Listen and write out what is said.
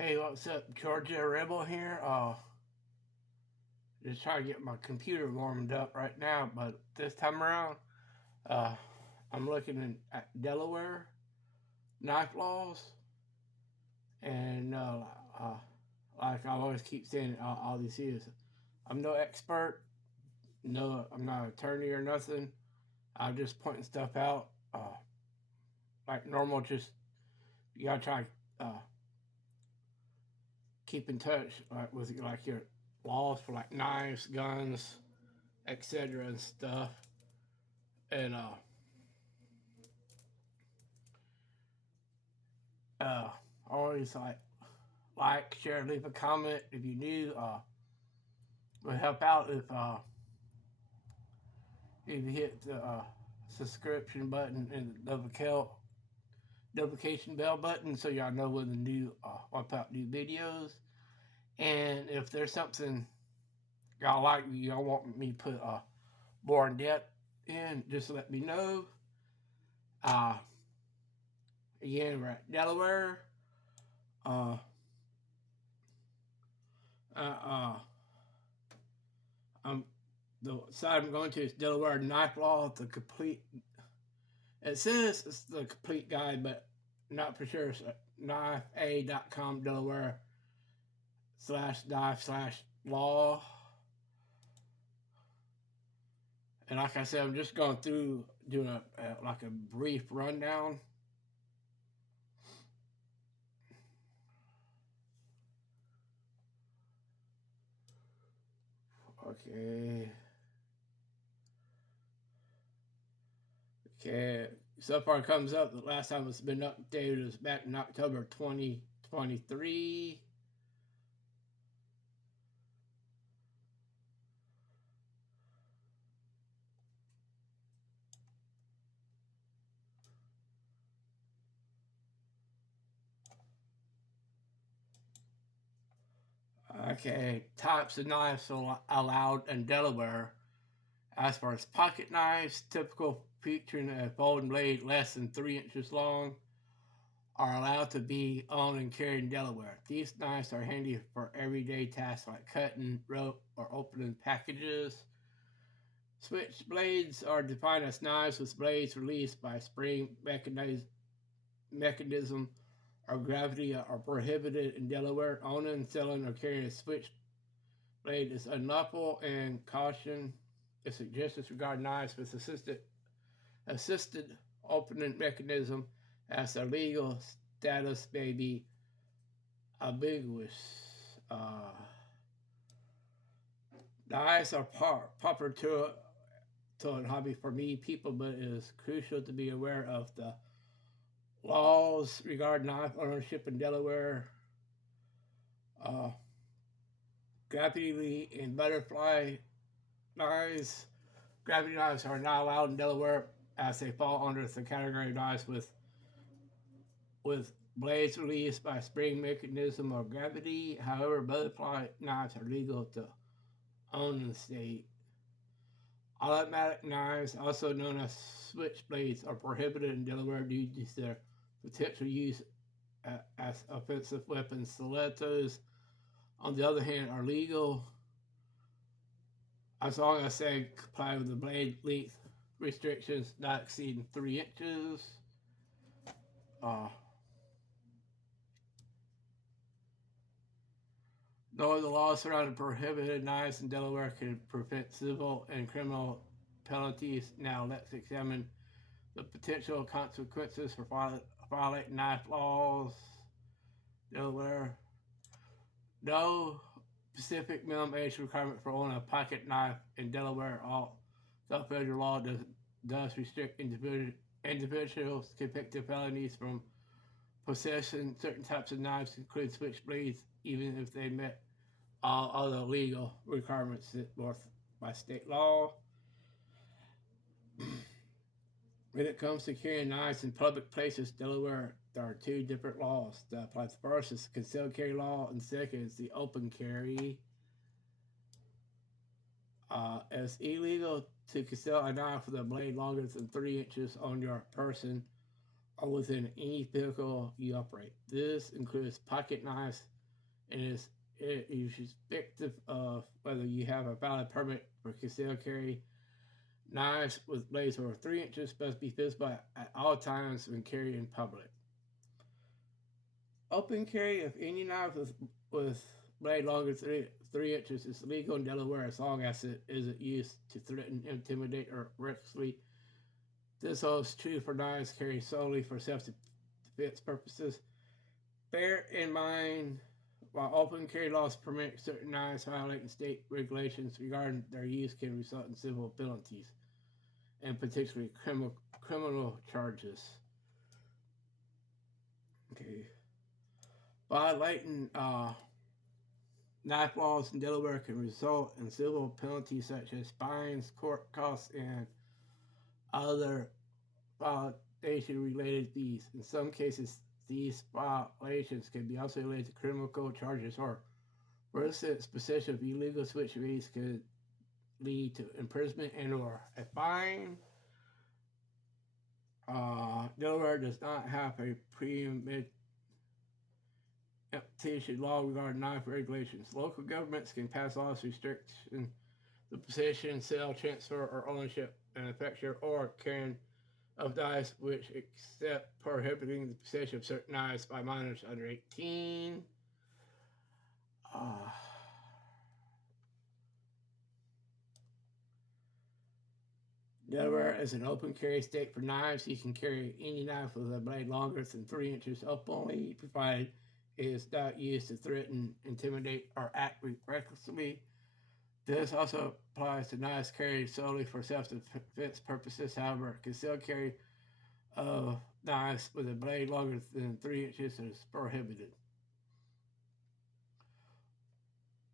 Hey, what's up? Georgia Rebel here. Just trying to get my computer warmed up right now, but this time around, uh, I'm looking at Delaware knife laws, and like I always keep saying all these years, I'm no expert. No, I'm not an attorney or nothing. I'm just pointing stuff out, like normal. Just you gotta try keep in touch with like your laws for like knives, guns, etc. and stuff. And uh, always share, leave a comment if you new. Would help out if you hit the subscription button and the notification bell button so y'all know when the new upload new videos. And if there's something y'all like, y'all want me to put more in depth in, just let me know. Uh, Again, we're at Delaware. Uh, uh, uh, I'm the side I'm going to is Delaware Knife Law, the complete. It says it's the complete guide, but not for sure. It's knifea.com, Delaware /knife/law. And like I said, I'm just going through doing like a brief rundown. Okay. Okay. So far, it comes up. The last time it's been updated was back in October 2023. Okay, types of knives allowed in Delaware. As far as pocket knives, typical featuring a folding blade less than 3 inches long, are allowed to be owned and carried in Delaware. These knives are handy for everyday tasks like cutting rope or opening packages. Switch blades are defined as knives with blades released by spring mechanism or gravity are prohibited in Delaware. Owning, selling, or carrying a switch blade is unlawful, and caution is suggested regarding knives with assisted opening mechanism as their legal status may be ambiguous. Knives are popular to a hobby for many people, but it is crucial to be aware of the laws regarding knife ownership in Delaware. Uh, Gravity and butterfly knives. Gravity knives are not allowed in Delaware as they fall under the category of knives with blades released by spring mechanism or gravity. However, butterfly knives are legal to own in the state. Automatic knives, also known as switchblades, are prohibited in Delaware due to their potential use as offensive weapons. Stilettos, on the other hand, are legal as long as they comply with the blade length restrictions not exceeding 3 inches. Uh, Though the laws surrounding prohibited knives in Delaware can prevent civil and criminal penalties, now let's examine the potential consequences for violating knife laws. Delaware. No specific minimum age requirement for owning a pocket knife in Delaware. All the federal law does restrict individuals convicted felonies from possessing certain types of knives, including switchblades, even if they met all other legal requirements set forth by state law. When it comes to carrying knives in public places, Delaware, there are two different laws that apply. The first is the concealed carry law, and the second is the open carry. It's illegal to conceal a knife with a blade longer than 3 inches on your person or within any vehicle you operate. This includes pocket knives and it is respective of whether you have a valid permit for concealed carry. Knives with blades over 3 inches must be visible at all times when carried in public. Open carry of any knife with blade longer than 3 inches is legal in Delaware as long as it isn't used to threaten, intimidate, or recklessly. This holds true for knives carried solely for self-defense purposes. Bear in mind, while open carry laws permit certain knives, violating state regulations regarding their use can result in civil penalties and potentially criminal charges. Okay. Violating knife laws in Delaware can result in civil penalties such as fines, court costs, and other violation-related fees. In some cases, these violations can be also related to criminal charges or, for instance, possession of illegal switcheries could lead to imprisonment and/or a fine. Delaware does not have a premeditation law regarding knife regulations. Local governments can pass laws restricting the possession, sale, transfer, or ownership, manufacture, or carrying of knives, which except prohibiting the possession of certain knives by minors under 18. Delaware is an open carry state for knives. You can carry any knife with a blade longer than 3 inches openly, provided it is not used to threaten, intimidate, or act recklessly. This also applies to knives carried solely for self-defense purposes. However, concealed carry of knives with a blade longer than 3 inches is prohibited.